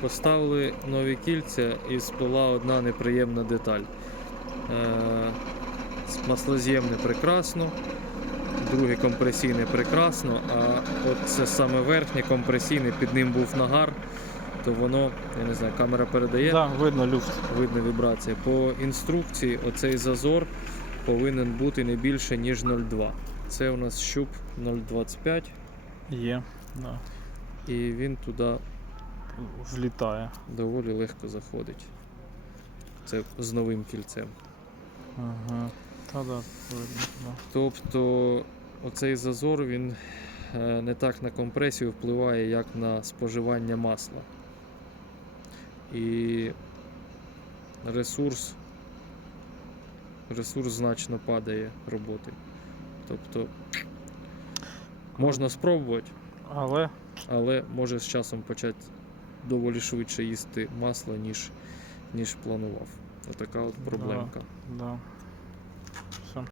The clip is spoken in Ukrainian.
Поставили нові кільця і сплила одна неприємна деталь. Е, маслоз'ємне прекрасно, друге компресійне прекрасно, а от це саме верхнє компресійне, під ним був нагар, то воно, я не знаю, камера передає, Да, видно люфт. видно вібрація. По інструкції оцей зазор повинен бути не більше, ніж 0,2. Це у нас щуп 0,25 Є. Да. і він туди Влітає. доволі легко заходить. Це з новим кільцем. Ага. Та да, видно. Тобто оцей зазор він е, не так на компресію впливає, як на споживання масла. І ресурс, ресурс значно падає роботи. Тобто можна спробувати, Але але може з часом почати доволі швидше їсти масло, ніж, ніж планував. Отака от проблемка. да. Все.